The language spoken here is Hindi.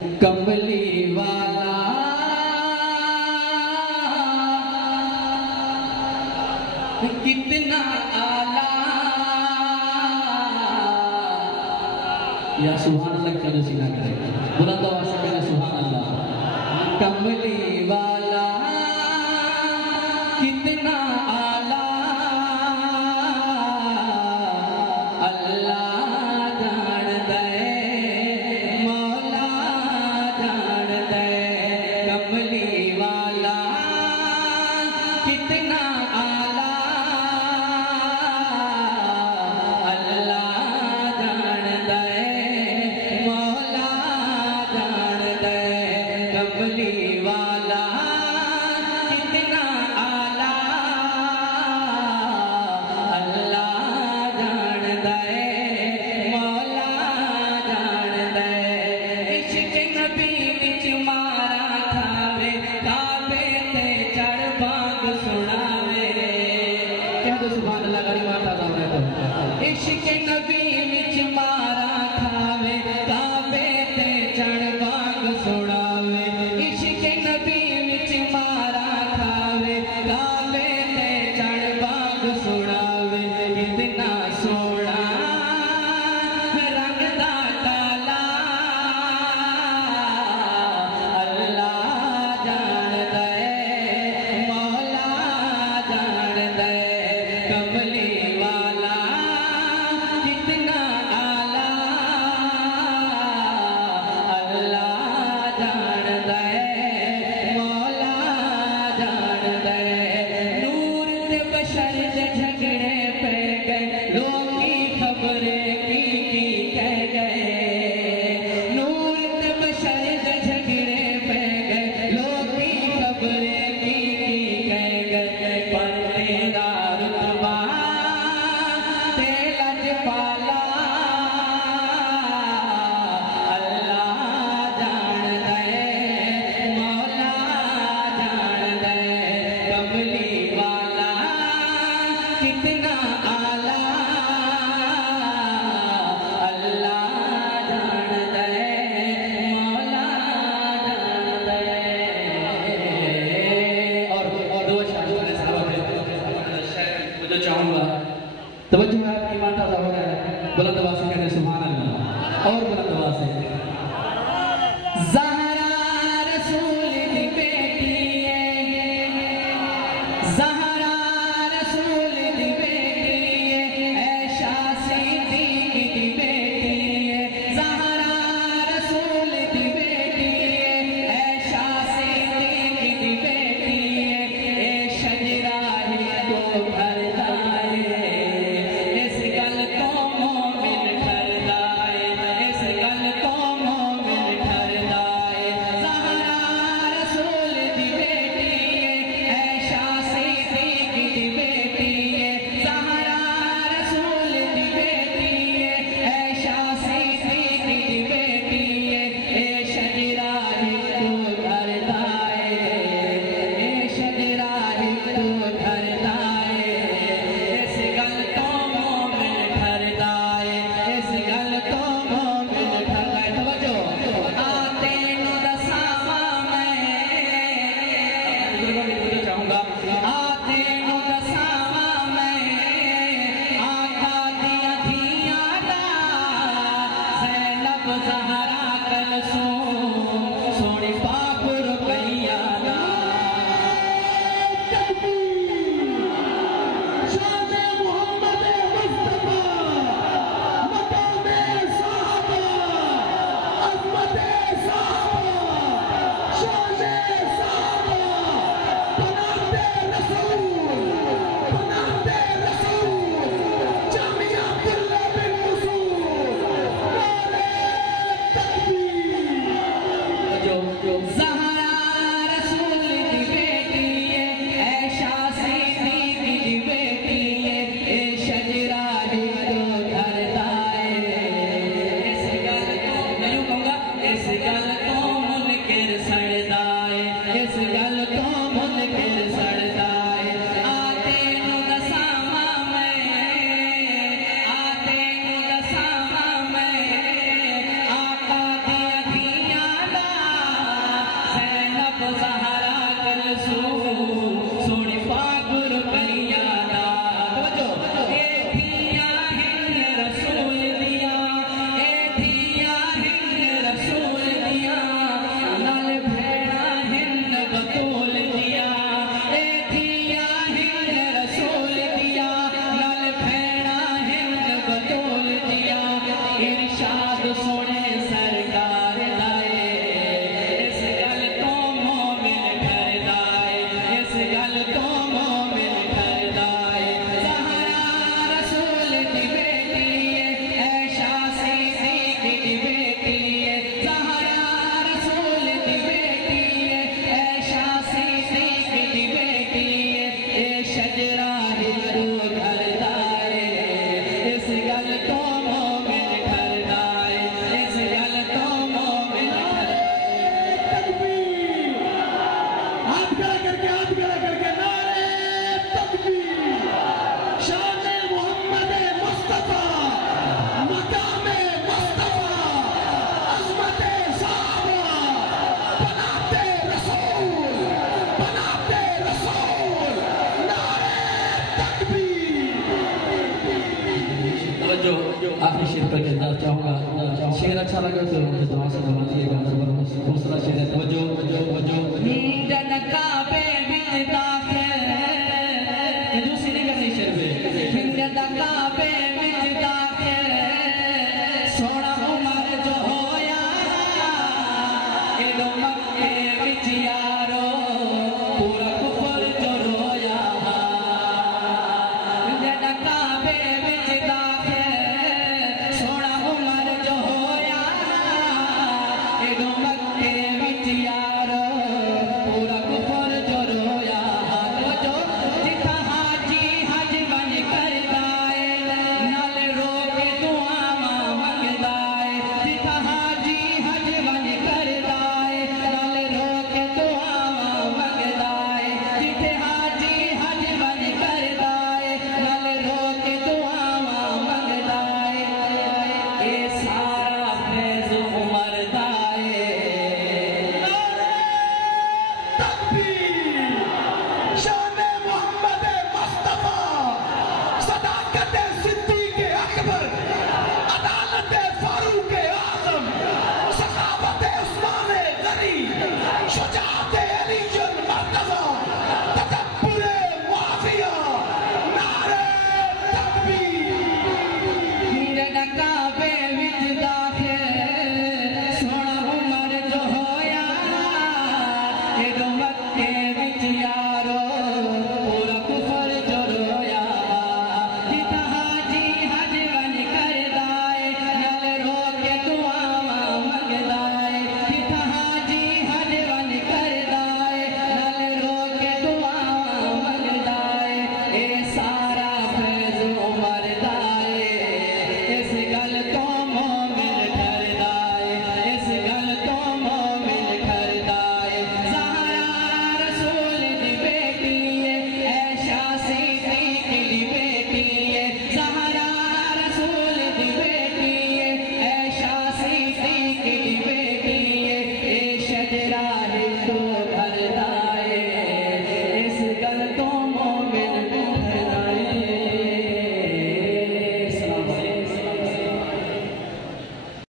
कमली वाला कितना आला या सुभान अल्लाह का सीना करे बुलंद आवाज से कहना सुभान अल्लाह। कमली वाला कितना आला अल्लाह जान दे मौला जान दे। कमली वाला कितना आला अल्लाह जान दे मौला जान दे। कमली वाला कितना आला अल्लाह जान दे मौला जान दे। इश्क नबी विच मारा खावे काबे ते चढ़ बाग सुनावे। कह दो सुभान अल्लाह गरी माता दा तो इश्क नबी विच मारा खावे काबे ते चढ़ बाग सुनावे। इश्क नबी विच मारा खावे काबे ते चढ़ बाग सुनावे। कितना सोना रंग दा काला अल्लाह जान दे मौला जान दे। कमली वाला कितना आला अल्लाह जान दे मौला जान दे। नूर ते बशर दे झगड़े पे गए लोकी खबरें की कह गए। नूर ते बशर दे झगड़े पे गए लोकी खबरें की कह गए। पर तेरा रुतबा ते लजपाला अल्लाह जान दे मौला जान दे। कमली वाला कितना आला अल्लाह जान दे मौला जान दे। और दो शायद मैंने साहब जो चाहूंगा तवज्जो है आपकी माता दा हो रहा है बुलंद आवाज से कहने सुभान अल्लाह और बुलंद आवाज से। ज़हरा रसूल दी बेटी है ज़हरा रसूल दी बेटी है ऐशा सिद्दीक दी बेटी है। ज़हरा रसूल दी बेटी है ऐशा सिद्दीक दी बेटी है। ए शजरा ही को भरदा है इस गल तो मोमिन आखिरी शेर का किरदार चाहूँगा। शेर अच्छा लगा तो मुझे दुआ से दबाइएगा। दूसरा शेर है तवज्जो जनका पे बिजदा के दूसरी का सही शेर पे जनका पे बिजदा के सोना उमर जो होया इल्म के विच यार